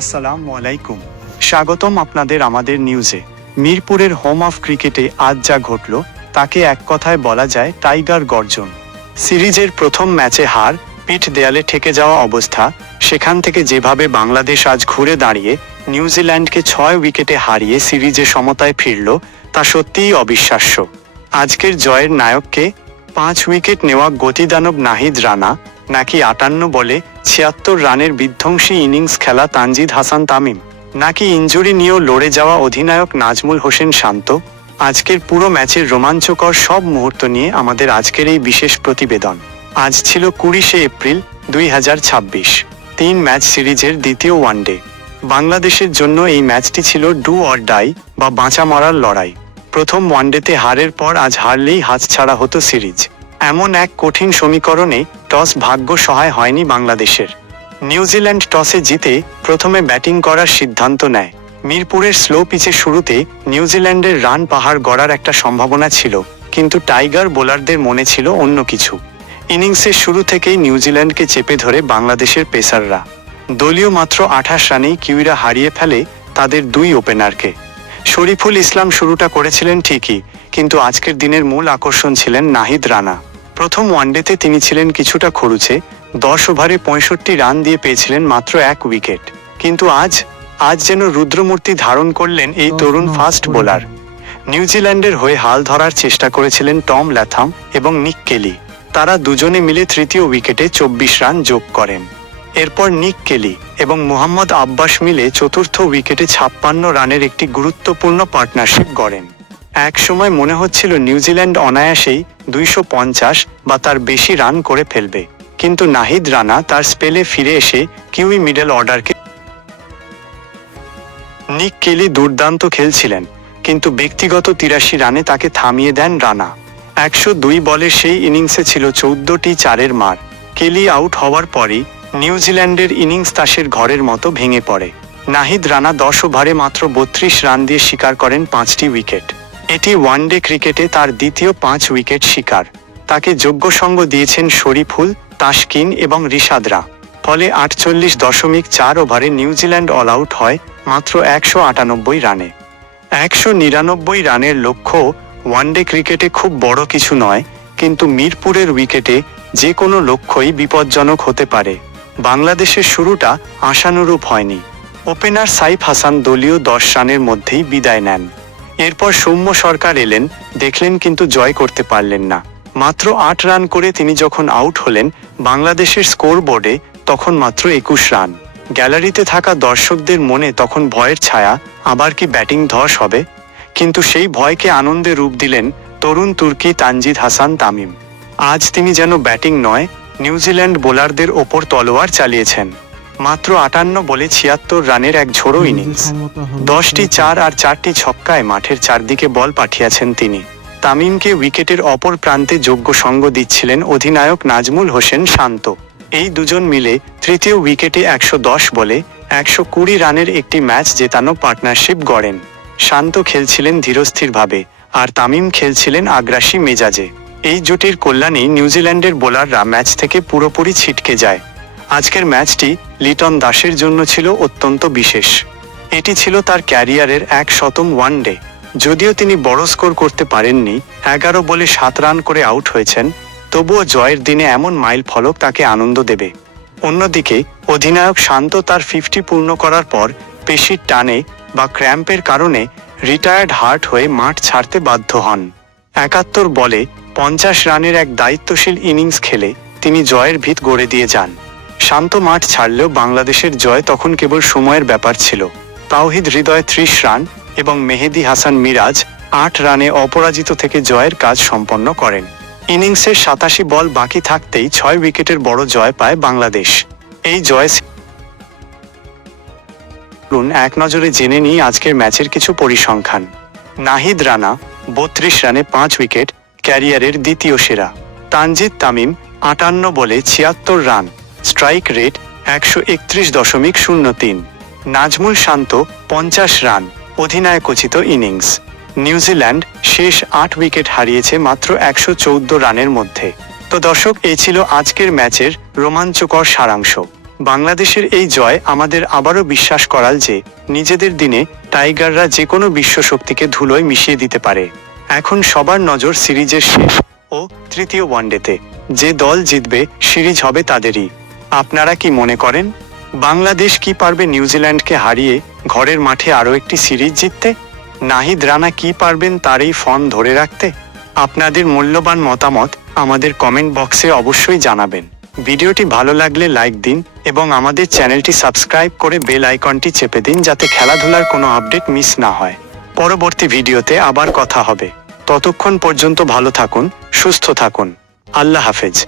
আসসালামু আলাইকুম, স্বাগতম আপনাদের আমাদের নিউজে। মিরপুরের হোম অফ ক্রিকেটে আজ যা ঘটল তাকে এক কথায় বলা যায় টাইগার গর্জন। সিরিজের প্রথম ম্যাচে হার, পিঠ দেয়ালে ঠেকে যাওয়া অবস্থা, সেখান থেকে যেভাবে বাংলাদেশ আজ ঘুরে দাঁড়িয়ে নিউজিল্যান্ডকে 6 উইকেটে হারিয়ে সিরিজে সমতায় ফিরল, তা সত্যিই অবিশ্বাস্য। আজকের জয়ের নায়ককে 5 উইকেট নেওয়া গতিদানব নাহিদ রানা, নাকি 58 বলে 76 রানের বিধ্বংসী ইনিংস খেলা তানজিদ হাসান তামিম, নাকি ইনজুরি নিয়েও লড়ে যাওয়া অধিনায়ক নাজমুল হোসেন শান্ত? আজকের পুরো ম্যাচের রোমাঞ্চকর সব মুহূর্ত নিয়ে আমাদের আজকের এই বিশেষ প্রতিবেদন। আজ ছিল 20শে এপ্রিল 2026, 3 ম্যাচ সিরিজের দ্বিতীয় ওয়ানডে। বাংলাদেশের জন্য এই ম্যাচটি ছিল ডু অর ডাই বা বাঁচা মরার লড়াই। প্রথম ওয়ানডেতে হারের পর আজ হারলেই হাতছাড়া হতো সিরিজ। এমন এক কঠিন সমীকরণে টস ভাগ্য সহায় হয়নি বাংলাদেশের। নিউজিল্যান্ড টসে জিতে প্রথমে ব্যাটিং করার সিদ্ধান্ত নেয়। মিরপুরের স্লো পিচে শুরুতে নিউজিল্যান্ডের রান পাহাড় গড়ার একটা সম্ভাবনা ছিল, কিন্তু টাইগার বোলারদের মনে ছিল অন্য কিছু। ইনিংসের শুরু থেকেই নিউজিল্যান্ডকে চেপে ধরে বাংলাদেশের পেসাররা। দলীয় মাত্র 28 রানেই কিউইরা হারিয়ে ফেলে তাদের 2 ওপেনারকে। শরীফুল ইসলাম শুরুটা করেছিলেন ঠিকই, কিন্তু আজকের দিনের মূল আকর্ষণ ছিলেন নাহিদ রানা। প্রথম ওয়ানডেতে তিনি ছিলেন কিছুটা খরুচে, 10 ওভারে 65 রান দিয়ে পেয়েছিলেন মাত্র 1 উইকেট। কিন্তু আজ যেন রুদ্রমূর্তি ধারণ করলেন এই তরুণ ফাস্ট বোলার। নিউজিল্যান্ডের হয়ে হাল ধরার চেষ্টা করেছিলেন টম ল্যাথাম এবং নিক কেলি। তারা দুজনে মিলে তৃতীয় উইকেটে 24 রান যোগ করেন। এরপর নিক কেলি এবং মোহাম্মদ আব্বাস মিলে চতুর্থ উইকেটে 56 রানের একটি গুরুত্বপূর্ণ পার্টনারশিপ গড়েন। এক সময় মনে হচ্ছিল নিউজিল্যান্ড অনায়াসেই 250 বা তার বেশি রান করে ফেলবে, কিন্তু নাহিদ রানা তার স্পেলে ফিরে এসে কিউই মিডল অর্ডারকে। নিক কেলি দুর্দান্ত খেলছিলেন, কিন্তু ব্যক্তিগত 83 রানে তাকে থামিয়ে দেন রানা। 102 বলের সেই ইনিংসে ছিল 14টি 4-এর মার। কেলি আউট হওয়ার পরই নিউজিল্যান্ডের ইনিংস তাসের ঘরের মতো ভেঙে পড়ে। নাহিদ রানা 10 ওভারে মাত্র 32 রান দিয়ে শিকার করেন 5টি উইকেট। এটি ওয়ানডে ক্রিকেটে তার দ্বিতীয় 5 উইকেট শিকার। তাকে যোগ্য সঙ্গ দিয়েছেন শরীফুল, তাসকিন এবং রিশাদরা। ফলে 48.4 ওভারে নিউজিল্যান্ড অল আউট হয় মাত্র 198 রানে। 199 রানের লক্ষ্য ওয়ানডে ক্রিকেটে খুব বড় কিছু নয়, কিন্তু মিরপুরের উইকেটে যে কোনো লক্ষ্যই বিপজ্জনক হতে পারে। বাংলাদেশের শুরুটা আশানুরূপ হয়নি। ওপেনার সাইফ হাসান দলীয় 10 রানের মধ্যেই বিদায় নেন। এরপর সৌম্য সরকার এলেন, দেখলেন, কিন্তু জয় করতে পারলেন না। মাত্র 8 রান করে তিনি যখন আউট হলেন, বাংলাদেশের স্কোর বোর্ডে তখন মাত্র 21 রান। গ্যালারিতে থাকা দর্শকদের মনে তখন ভয়ের ছায়া, আবার কি ব্যাটিং ধস হবে? কিন্তু সেই ভয়কে আনন্দে রূপ দিলেন তরুণ তুর্কি তানজিদ হাসান তামিম। আজ তিনি যেন ব্যাটিং নয়, নিউজিল্যান্ড বোলারদের ওপর তলোয়ার চালিয়েছেন। মাত্র 58 বলে 76 রানের এক ঝোড়ো ইনিংস, 10টি 4 আর 4টি ছক্কায় মাঠের চারদিকে বল পাঠিয়েছেন তিনি। তামিমকে উইকেটের অপর প্রান্তে যোগ্য সঙ্গ দিচ্ছিলেন অধিনায়ক নাজমুল হোসেন শান্ত। এই দুজন মিলে তৃতীয় উইকেটে 110 বলে 120 রানের একটি ম্যাচ জেতানো পার্টনারশিপ গড়েন। শান্ত খেলছিলেন ধীরস্থিরভাবে, আর তামিম খেলছিলেন আগ্রাসী মেজাজে। এই জুটির কল্যাণেই নিউজিল্যান্ডের বোলাররা ম্যাচ থেকে পুরোপুরি ছিটকে যায়। আজকের ম্যাচটি লিটন দাসের জন্য ছিল অত্যন্ত বিশেষ। এটি ছিল তার ক্যারিয়ারের 100তম ওয়ানডে। যদিও তিনি বড় স্কোর করতে পারেননি, 11 বলে 7 রান করে আউট হয়েছেন, তবুও জয়ের দিনে এমন মাইল ফলক তাকে আনন্দ দেবে। অন্যদিকে অধিনায়ক শান্ত তার 50 পূর্ণ করার পর পেশির টানে বা ক্র্যাম্পের কারণে রিটায়ার্ড হার্ট হয়ে মাঠ ছাড়তে বাধ্য হন। 71 বলে 50 রানের এক দায়িত্বশীল ইনিংস খেলে তিনি জয়ের ভিত গড়ে দিয়ে যান। শান্ত মাঠ ছাড়লেও বাংলাদেশের জয় তখন কেবল সময়ের ব্যাপার ছিল। তাওহিদ হৃদয় 30 রান এবং মেহেদী হাসান মিরাজ 8 রানে অপরাজিত থেকে জয়ের কাজ সম্পন্ন করেন। ইনিংসের 87 বল বাকি থাকতেই 6 উইকেটের বড় জয় পায় বাংলাদেশ। এই জয় এক নজরে জেনে নিই আজকের ম্যাচের কিছু পরিসংখ্যান। নাহিদ রানা 32 রানে 5 উইকেট, ক্যারিয়ারের দ্বিতীয় সেরা। তানজিদ তামিম 58 বলে 76 রান, স্ট্রাইক রেট 131.03। নাজমুল শান্ত 50 রান, অধিনায়কোচিত ইনিংস। নিউজিল্যান্ড শেষ 8 উইকেট হারিয়েছে মাত্র 114 রানের মধ্যে। তো দর্শক, এই ছিল আজকের ম্যাচের রোমাঞ্চকর সারাংশ। বাংলাদেশের এই জয় আমাদের আবারও বিশ্বাস করাল যে নিজেদের দিনে টাইগাররা যে কোনো বিশ্বশক্তিকে ধুলোয় মিশিয়ে দিতে পারে। এখন সবার নজর সিরিজের শেষ ও তৃতীয় ওয়ানডেতে। যে দল জিতবে সিরিজ হবে তাদেরই। আপনারা কি মনে করেন, বাংলাদেশ কি পারবে নিউজিল্যান্ডকে হারিয়ে ঘরের মাঠে আরও একটি সিরিজ জিততে? নাহিদ রানা কি পারবেন তার এই ফর্ম ধরে রাখতে? আপনাদের মূল্যবান মতামত আমাদের কমেন্ট বক্সে অবশ্যই জানাবেন। ভিডিওটি ভালো লাগলে লাইক দিন এবং আমাদের চ্যানেলটি সাবস্ক্রাইব করে বেল আইকনটি চেপে দিন যাতে খেলাধুলার কোনো আপডেট মিস না হয়। পরবর্তী ভিডিওতে আবার কথা হবে। ততক্ষণ পর্যন্ত ভালো থাকুন, সুস্থ থাকুন। আল্লাহ হাফেজ।